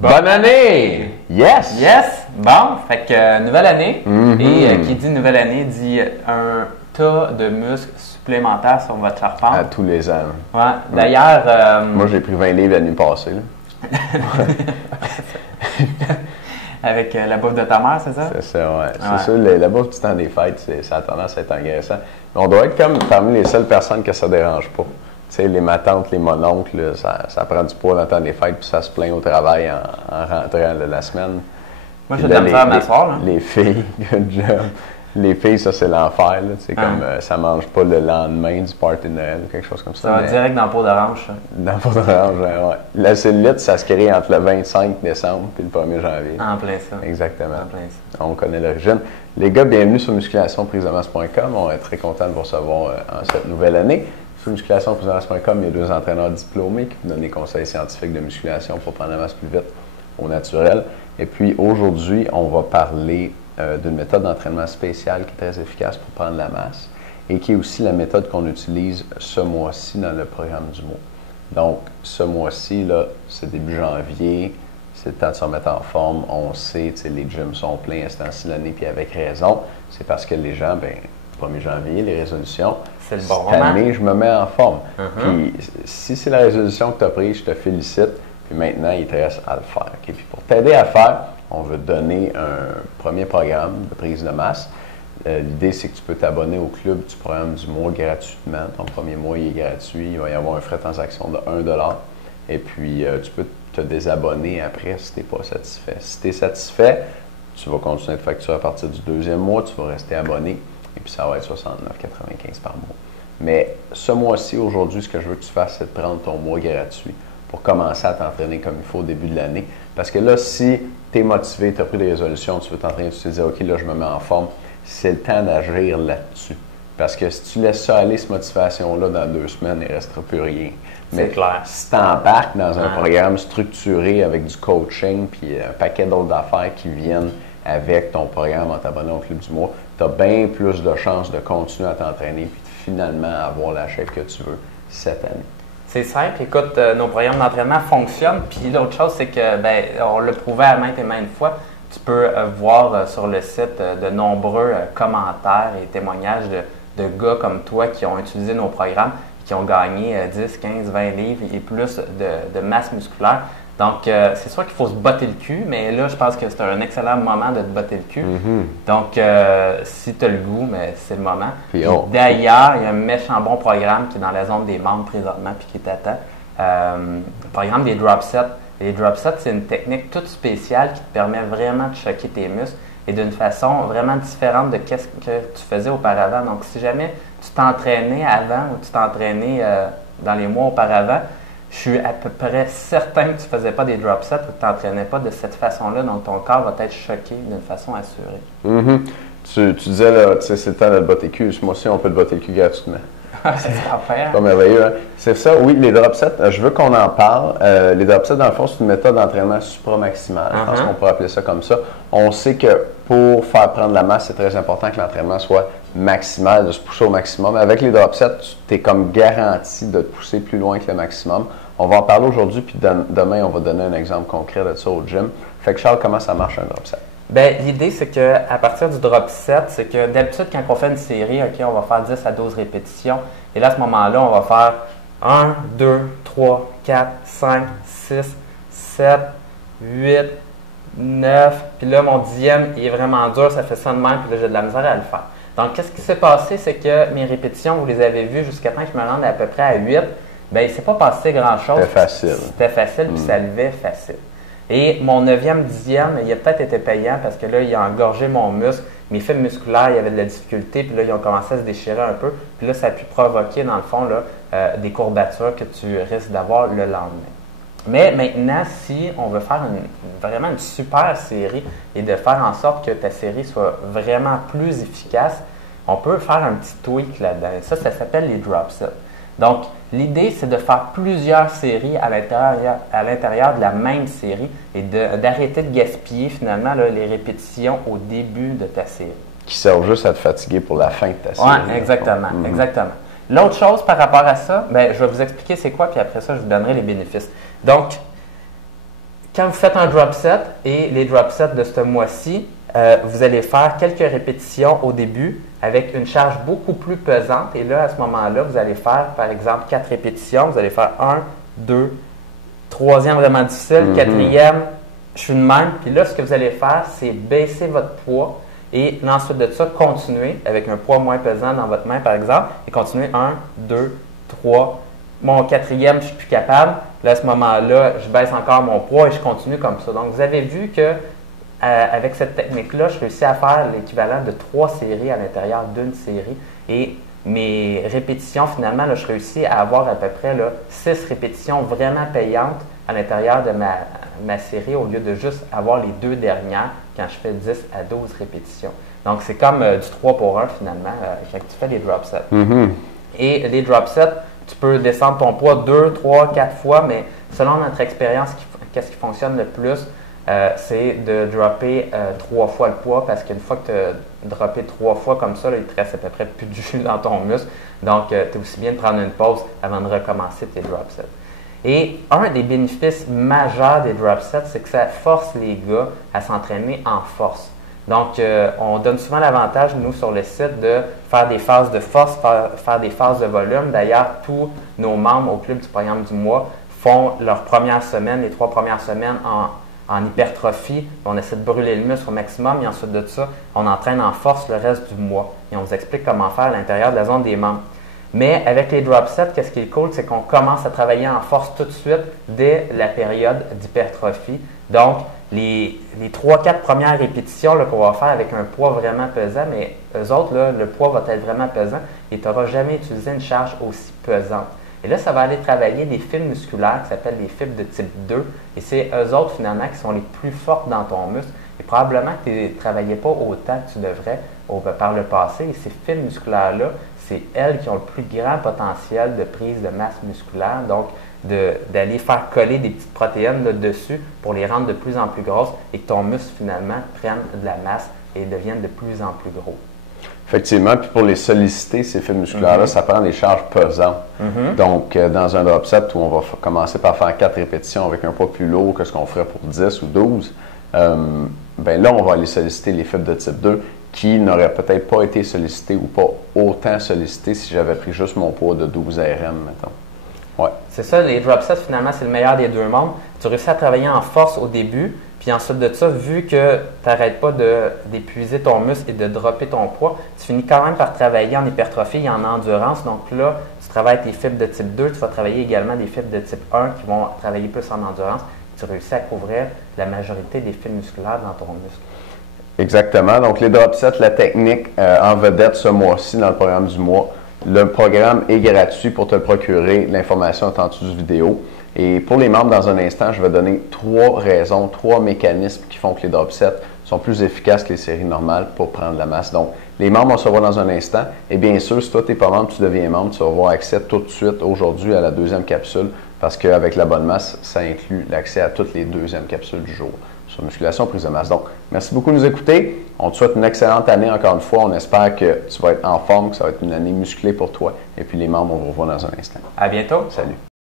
Bonne année! Yes! Yes! Bon, fait que nouvelle année. Et qui dit nouvelle année dit un tas de muscles supplémentaires sur votre charpente. À tous les ans. Ouais. D'ailleurs. Moi, j'ai pris 20 livres l'année passée. Là. Avec la bouffe de ta mère, c'est ça? C'est ça, ouais. C'est ça, la bouffe du temps des fêtes, ça a tendance à être engraissant. Mais on doit être comme parmi les seules personnes que ça ne dérange pas. Tu sais, les matantes, les mononcles, ça prend du poids dans le temps des fêtes, puis ça se plaint au travail en rentrant de la semaine. Moi, j'ai de la misère à m'asseoir. Les filles, good job. Les filles, ça, c'est l'enfer. Comme ça ne mange pas le lendemain du party de Noël ou quelque chose comme ça. Ça va direct dans le pot d'orange, ça. Dans le pot d'orange, oui. La cellulite, ça se crée entre le 25 décembre et le 1er janvier. En plein ça. Exactement. En plein ça. On connaît l'origine. Les gars, bienvenue sur musculationprisedemasse.com. On est très content de vous recevoir en cette nouvelle année. Sur musculationprisedemasse.com, il y a 2 entraîneurs diplômés qui vous donnent des conseils scientifiques de musculation pour prendre la masse plus vite au naturel. Et puis aujourd'hui, on va parler d'une méthode d'entraînement spéciale qui est très efficace pour prendre la masse et qui est aussi la méthode qu'on utilise ce mois-ci dans le programme du mois. Donc, ce mois-ci, là, c'est début janvier, c'est le temps de se remettre en forme. On sait, les gyms sont pleins à ce temps-ci de l'année, puis avec raison. C'est parce que les gens, 1er janvier, les résolutions, c'est le bon cette moment. année, je me mets en forme. Puis, si c'est la résolution que tu as prise, je te félicite. Puis maintenant, il te reste à le faire. Okay? Puis pour t'aider à le faire, on veut te donner un premier programme de prise de masse. L'idée, c'est que tu peux t'abonner au club du programme du mois gratuitement. Ton premier mois, il est gratuit. Il va y avoir un frais de transaction de 1 $. Et puis, tu peux te désabonner après si tu n'es pas satisfait. Si tu es satisfait, tu vas continuer de facturer à partir du 2e mois. Tu vas rester abonné. Et puis, ça va être 69,95 par mois. Mais ce mois-ci, aujourd'hui, ce que je veux que tu fasses, c'est de prendre ton mois gratuit pour commencer à t'entraîner comme il faut au début de l'année. Parce que là, si tu es motivé, tu as pris des résolutions, tu veux t'entraîner, tu te dis, OK, là, je me mets en forme, c'est le temps d'agir là-dessus. Parce que si tu laisses ça aller, cette motivation-là, dans 2 semaines, il ne restera plus rien. Mais clair. Si tu embarques dans un programme structuré avec du coaching puis un paquet d'autres affaires qui viennent avec ton programme en t'abonnant au Club du mois, tu as bien plus de chances de continuer à t'entraîner puis de finalement avoir la shape que tu veux cette année. C'est simple. Écoute, nos programmes d'entraînement fonctionnent. Puis l'autre chose, c'est que, on l'a prouvé à maintes et maintes fois. Tu peux voir sur le site de nombreux commentaires et témoignages de gars comme toi qui ont utilisé nos programmes et qui ont gagné 10, 15, 20 livres et plus de masse musculaire. Donc, c'est sûr qu'il faut se botter le cul, mais là, je pense que c'est un excellent moment de te botter le cul. Donc, si tu as le goût, mais c'est le moment. D'ailleurs, il y a un méchant bon programme qui est dans la zone des membres présentement puis qui t'attend. Le programme des drop sets. Et les drop sets, c'est une technique toute spéciale qui te permet vraiment de choquer tes muscles et d'une façon vraiment différente de ce que tu faisais auparavant. Donc, si jamais tu t'entraînais avant ou tu t'entraînais dans les mois auparavant, je suis à peu près certain que tu ne faisais pas des drop sets ou que tu ne t'entraînais pas de cette façon-là, donc ton corps va être choqué d'une façon assurée. Tu disais, là, c'est le temps de te botter le cul. Moi aussi, on peut te botter le cul gratuitement. C'est pas merveilleux, hein? C'est ça, oui, les drop sets, je veux qu'on en parle. Les drop sets, dans le fond, c'est une méthode d'entraînement supramaximale. Je pense qu'on pourrait appeler ça comme ça. On sait que pour faire prendre la masse, c'est très important que l'entraînement soit maximal, de se pousser au maximum. Avec les drop sets, tu es comme garanti de te pousser plus loin que le maximum. On va en parler aujourd'hui, puis demain, on va donner un exemple concret de ça au gym. Fait que Charles, comment ça marche un drop set? L'idée, c'est qu'à partir du drop set, c'est que d'habitude, quand on fait une série, OK, on va faire 10 à 12 répétitions. Et là, à ce moment-là, on va faire 1, 2, 3, 4, 5, 6, 7, 8, 9. Puis là, mon 10e, il est vraiment dur, ça fait ça de même, puis là, j'ai de la misère à le faire. Donc, qu'est-ce qui s'est passé? C'est que mes répétitions, vous les avez vues jusqu'à temps que je me rende à peu près à 8. Il ne s'est pas passé grand-chose. C'était facile. C'était facile, puis ça levait facile. Et mon 9e, 10e, il a peut-être été payant parce que là, il a engorgé mon muscle. Mes fibres musculaires, il y avait de la difficulté, puis là, ils ont commencé à se déchirer un peu. Puis là, ça a pu provoquer, dans le fond, là, des courbatures que tu risques d'avoir le lendemain. Mais maintenant, si on veut faire vraiment une super série et de faire en sorte que ta série soit vraiment plus efficace, on peut faire un petit tweak là-dedans. Ça s'appelle les drop sets. Donc, l'idée, c'est de faire plusieurs séries à l'intérieur de la même série et d'arrêter de gaspiller finalement là, les répétitions au début de ta série. Qui servent juste à te fatiguer pour la fin de ta série. Oui, exactement, exactement. L'autre chose par rapport à ça, je vais vous expliquer c'est quoi, puis après ça, je vous donnerai les bénéfices. Donc, quand vous faites un drop set et les drop sets de ce mois-ci, vous allez faire quelques répétitions au début avec une charge beaucoup plus pesante. Et là, à ce moment-là, vous allez faire, par exemple, 4 répétitions. Vous allez faire 1, 2, troisième vraiment difficile, quatrième, je suis de même. Puis là, ce que vous allez faire, c'est baisser votre poids et ensuite de ça, continuer avec un poids moins pesant dans votre main, par exemple, et continuer 1, 2, 3. Mon quatrième, je ne suis plus capable. Là, à ce moment-là, je baisse encore mon poids et je continue comme ça. Donc, vous avez vu que avec cette technique-là, je réussis à faire l'équivalent de 3 séries à l'intérieur d'une série. Et mes répétitions, finalement, là, je réussis à avoir à peu près là, 6 répétitions vraiment payantes à l'intérieur de ma série au lieu de juste avoir les 2 dernières quand je fais 10 à 12 répétitions. Donc, c'est comme du 3 pour 1 finalement quand tu fais les drop sets. Et les drop sets, tu peux descendre ton poids 2, 3, 4 fois, mais selon notre expérience, qu'est-ce qui fonctionne le plus? C'est de dropper 3 fois le poids parce qu'une fois que tu as droppé 3 fois comme ça, là, il te reste à peu près plus de jus dans ton muscle. Donc, tu es aussi bien de prendre une pause avant de recommencer tes drop sets. Et un des bénéfices majeurs des drop sets, c'est que ça force les gars à s'entraîner en force. Donc, on donne souvent l'avantage, nous, sur le site, de faire des phases de force, faire des phases de volume. D'ailleurs, tous nos membres au club du programme du mois font leur première semaine, les 3 premières semaines en hypertrophie. On essaie de brûler le muscle au maximum et ensuite de ça, on entraîne en force le reste du mois. Et on vous explique comment faire à l'intérieur de la zone des membres. Mais avec les drop sets, qu'est-ce qui est cool, c'est qu'on commence à travailler en force tout de suite dès la période d'hypertrophie. Donc, les 3-4 premières répétitions qu'on va faire avec un poids vraiment pesant, mais eux autres, là, le poids va être vraiment pesant et tu n'auras jamais utilisé une charge aussi pesante. Et là, ça va aller travailler des fibres musculaires qui s'appellent les fibres de type 2. Et c'est eux autres, finalement, qui sont les plus fortes dans ton muscle. Et probablement que tu ne travaillais pas autant que tu devrais par le passé. Et ces fibres musculaires-là, c'est elles qui ont le plus grand potentiel de prise de masse musculaire. Donc, d'aller faire coller des petites protéines là-dessus pour les rendre de plus en plus grosses et que ton muscle, finalement, prenne de la masse et devienne de plus en plus gros. Effectivement, puis pour les solliciter, ces fibres musculaires-là, ça prend des charges pesantes. Donc, dans un drop set où on va commencer par faire 4 répétitions avec un poids plus lourd que ce qu'on ferait pour 10 ou 12, ben là, on va aller solliciter les fibres de type 2 qui n'auraient peut-être pas été sollicitées ou pas autant sollicitées si j'avais pris juste mon poids de 12 RM, mettons. Ouais. C'est ça, les drop sets, finalement, c'est le meilleur des deux mondes. Tu réussis à travailler en force au début, puis ensuite de ça, vu que tu n'arrêtes pas d'épuiser ton muscle et de dropper ton poids, tu finis quand même par travailler en hypertrophie et en endurance. Donc là, tu travailles tes fibres de type 2, tu vas travailler également des fibres de type 1 qui vont travailler plus en endurance. Tu réussis à couvrir la majorité des fibres musculaires dans ton muscle. Exactement. Donc, les drop sets, la technique en vedette ce mois-ci dans le programme du mois. Le programme est gratuit pour te le procurer. L'information est en dessous du vidéo. Et pour les membres, dans un instant, je vais donner 3 raisons, 3 mécanismes qui font que les drop sets sont plus efficaces que les séries normales pour prendre la masse. Donc, les membres, on se revoit dans un instant. Et bien sûr, si toi, tu n'es pas membre, tu deviens membre, tu vas avoir accès tout de suite aujourd'hui à la 2e capsule parce qu'avec la bonne masse, ça inclut l'accès à toutes les 2e capsules du jour sur musculation, prise de masse. Donc, merci beaucoup de nous écouter. On te souhaite une excellente année encore une fois. On espère que tu vas être en forme, que ça va être une année musclée pour toi. Et puis les membres, on vous revoit dans un instant. À bientôt. Salut.